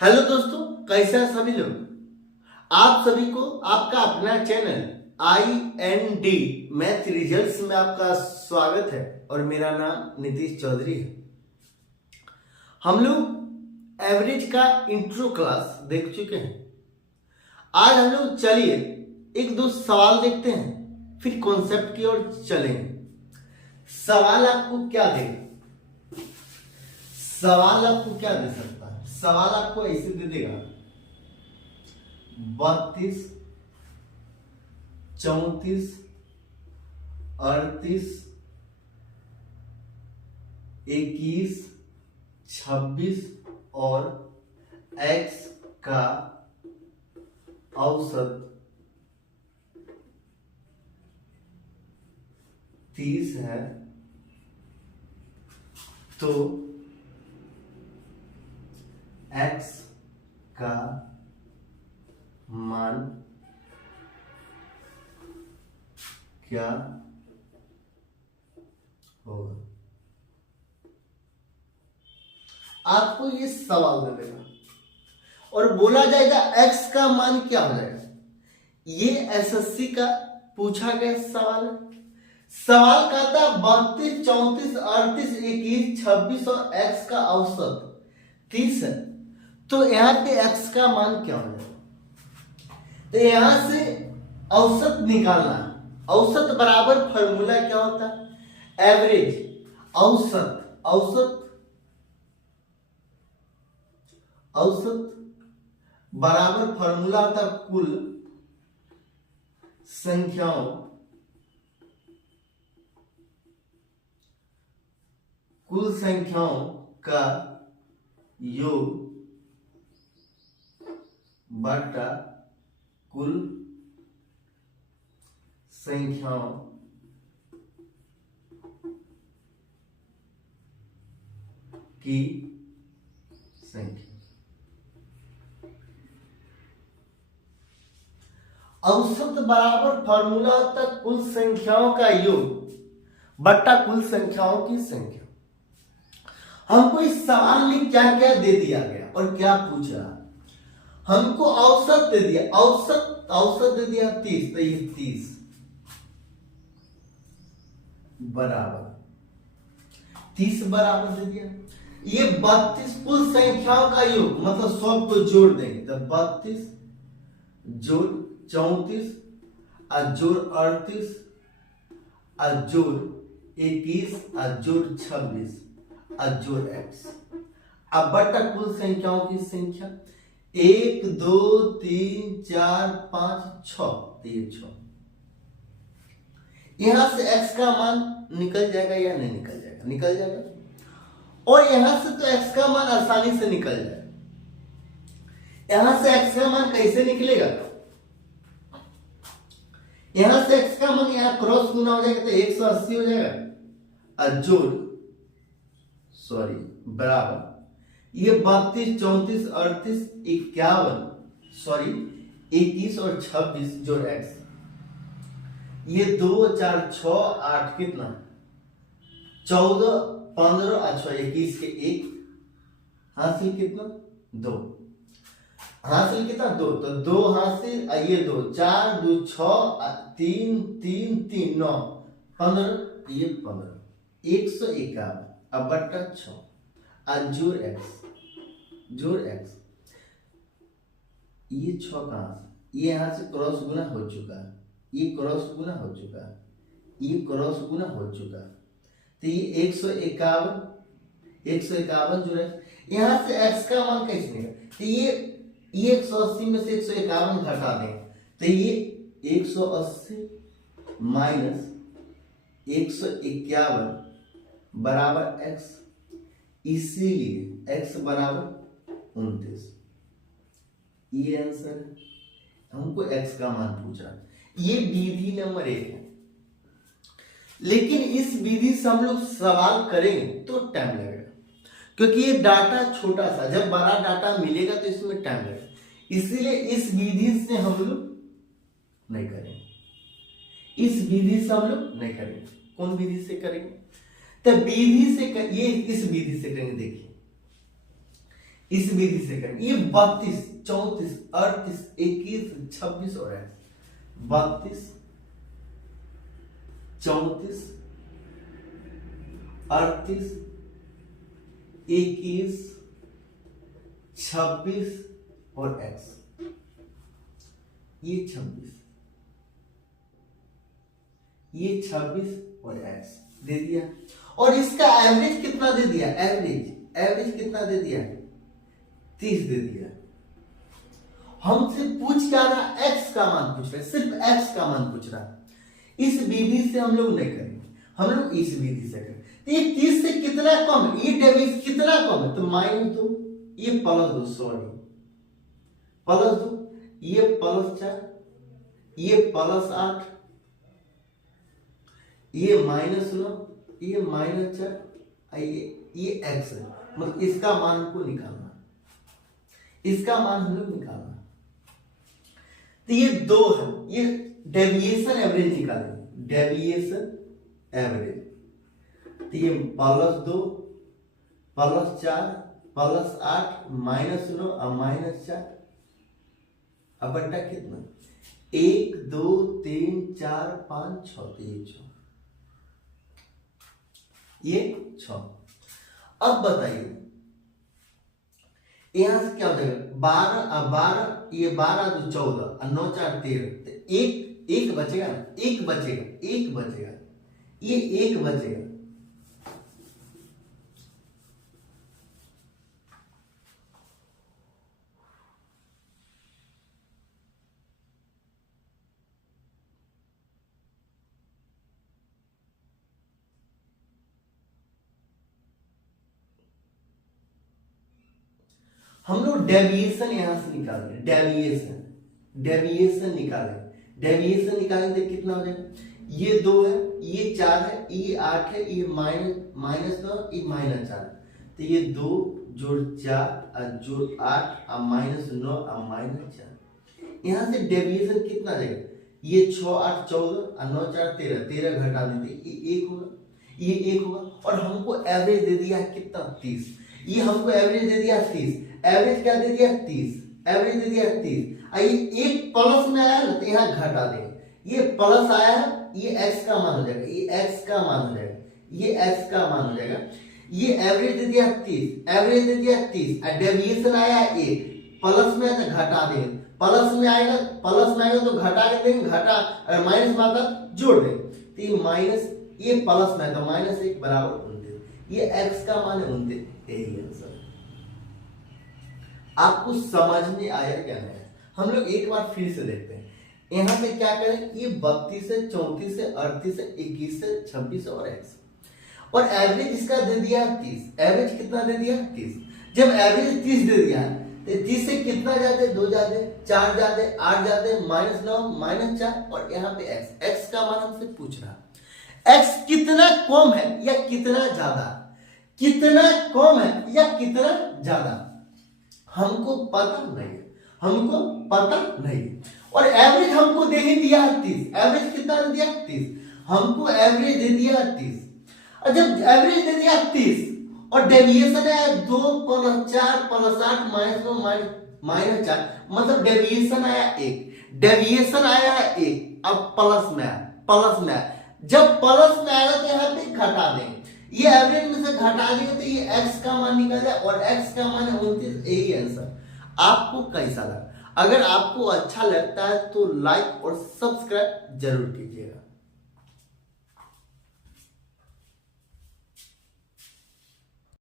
Hello दोस्तों, कैसे हैं सभी लोग। आप सभी को आपका अपना चैनल IND मैथ रिजल्ट्स में आपका स्वागत है और मेरा नाम नीतीश चौधरी है। हम लोग एवरेज का इंट्रो क्लास देख चुके हैं। आज हम लोग चलिए एक दो सवाल देखते हैं, फिर कॉन्सेप्ट की ओर चलेंगे। सवाल आपको क्या देगा? सवाल आपको क्या दे सकता है? सवाल आपको ऐसे दे देगा 32, 34, 38, 21, 26 और x का औसत 30 है, तो x का मान क्या होगा? आपको ये सवाल मिलेगा और बोला जाएगा x का मान क्या हो जाएगा। ये एसएससी का पूछा गया सवाल है। सवाल का था 32, 34, 38, 21, 26 और x का औसत 30 है, तो यहां पे x का मान क्या हो जाएगा? तो यहां से औसत निकालना है। औसत बराबर फॉर्मूला क्या होता है? एवरेज। औसत औसत औसत बराबर फॉर्मूला होता है कुल संख्याओं का योग बटा कुल संख्याओं की संख्या। औसत बराबर फॉर्मूला होता है कुल संख्याओं का योग बटा कुल संख्याओं की संख्या। हमको इस सवाल में क्या क्या दे दिया गया और क्या पूछ रहा? हमको औसत दे दिया, औसत दे दिया 30, तो ये 30 बराबर दे दिया। ये 32 कुल संख्याओं का योग, मतलब सब को जोड़ देंगे तो 32 जोड़ 34 जोड़ 38 जोड़ 21 जोड़ 26 जोड़ x। अब बटा कुल संख्याओं की संख्या 1 2 3 4 5 6, तो ये 6। यहां से x का मान निकल जाएगा या नहीं निकल जाएगा? निकल जाएगा। और यहां से तो x का मान आसानी से निकल जाएगा। यहां से x का मान कैसे निकलेगा? यहां से x का मान यहां क्रॉस गुना हो जाएगा तो 180 हो जाएगा जोड़ बराबर ये 32 34 38 51 21 और 26 जोड़ x। ये 2 4 6 8 कितना 14 15 अच्छा 21 के 1 हासिल कितना 2 हासिल कितना 2, तो 2 हासिल ये 2 4 2 6 3 3 3 9 15 ये 15 151 अब बटा 6 जोड़ x। ये 6 कहां से? ये यहां से क्रॉस गुना हो चुका है, ये क्रॉस गुना हो चुका है, ये क्रॉस गुना हो चुका है, तो ये 151 जोड़ x। यहां से x का मान कैसे निकलेगा? तो ये 180 में से 151 घटा दें तो ये 180 माइनस 151 बराबर x, इसीलिए x बराबर 29। ये आंसर है। हमको x का मान पूछा। ये विधि नंबर 1 है, लेकिन इस विधि से हम लोग सवाल करेंगे तो टाइम लगेगा, क्योंकि ये डाटा छोटा सा, जब बड़ा डाटा मिलेगा तो इसमें टाइम लगेगा। इसीलिए इस विधि से हम लोग नहीं करेंगे। इस विधि से हम लोग नहीं करेंगे। कौन विधि से करेंगे? तो विधि से ये इस विधि से करेंगे। देखिए इस विधि से करें। ये 32, 34, 38, 21, 26 और 32, 34, 38, 21, 26 और x। ये 26, ये 26 और x दे दिया। और इसका एवरेज कितना दे दिया? एवरेज कितना दे दिया? 30 दे दिया। हमसे पूछ क्या रहा? x का मान पूछ रहा है, सिर्फ x का मान पूछ रहा है। इस विधि से हम लोग नहीं करेंगे, हम लोग इस विधि से करेंगे। तो ये 30 से कितना कम है? ये डेविएशन कितना कम है? तो -2, ये +2, सॉरी +2, ये +4, ये +8, ये -9, ये -4, ये x है। मतलब इसका मान को निकालना, इसका मान हम लोग निकालना। तो ये 2 है, ये डेविएशन एवरेज निकालेंगे, डेविएशन एवरेज। तो ये +2, +4, +8, -9 और -4 अब बट्टा कितना? 1, 2, 3, 4, 5, 6, तो ये 6। अब बताइए यहां से क्या हो जाएगा? 12 और 12, ये 12 तो 14 और 9 4 13, तो एक बचेगा ना, एक बचेगा, ये एक बचेगा। हम लोग डेविएशन यहां से निकाल रहे हैं, डेविएशन निकालेंगे तो कितना हो जाएगा? ये 2 है, ये 4 है, ये 8 है, ये -9, ये -4, तो ये 2 जोड़ 4 और जोड़ 8 और -9 और -4। यहां से डेविएशन कितना जाएगा? ये 6 8 14 और 9 4 13 घटा देते, ये 1 होगा, ये 1 होगा। और हमको एवरेज दे दिया है कितना? 30। ये हमको एवरेज दे दिया 30, एवरेज क्या दे दिया? 30, एवरेज दे दिया 30। ये एक प्लस में आया ना, तो यहाँ घटा देंगे, ये प्लस आया, ये x का मान हो जाएगा, ये x का मान हो जाएगा, ये x का मान हो जाएगा। ये एवरेज दे दिया 30, एवरेज दे दिया 30, और डेविएशन आया 1, प्लस में है तो घटा देंगे, प्लस में आएगा तो घटा के देंगे, घटा अगर माइनस में आता जोड़ देंगे, तो ये माइनस, ये प्लस में है तो -1 बराबर 29, ये x का मान है 29। यही आंसर। आपको समझ में आया क्या है? हम लोग एक बार फिर से देखते हैं। यहां पे क्या करें? ये 32 है, 34 है, 38 है, 21 है, 26 और x, और एवरेज इसका दे दिया 30। एवरेज कितना दे दिया? 30। जब एवरेज 30 दे दिया तो 30 से कितना जाते? 2 जाते, 4 जाते, 8 जाते, -9 -4, और यहाँ पे x का मान हमसे पूछ रहा। x कितना कम है या कितना ज्यादा? कितना कम है या कितना ज्यादा? हमको पता नहीं। और एवरेज हमको दे ही दिया 30। एवरेज कितना दे दिया? 30। हमको एवरेज दे दिया 30। और जब एवरेज दे दिया 30 और डेविएशन है 2 + 4 + 8 -9 -4, मतलब डेविएशन आया 1। अब प्लस में आया। जब प्लस में आएगा तो यहाँ पे घटा देंगे, ये एवरेज में से घटा देंगे तो ये x का मान निकल जाए, और x का मान है 29। यही आंसर। आपको कैसा लगा? अगर आपको अच्छा लगता है तो लाइक और सब्सक्राइब जरूर कीजिएगा।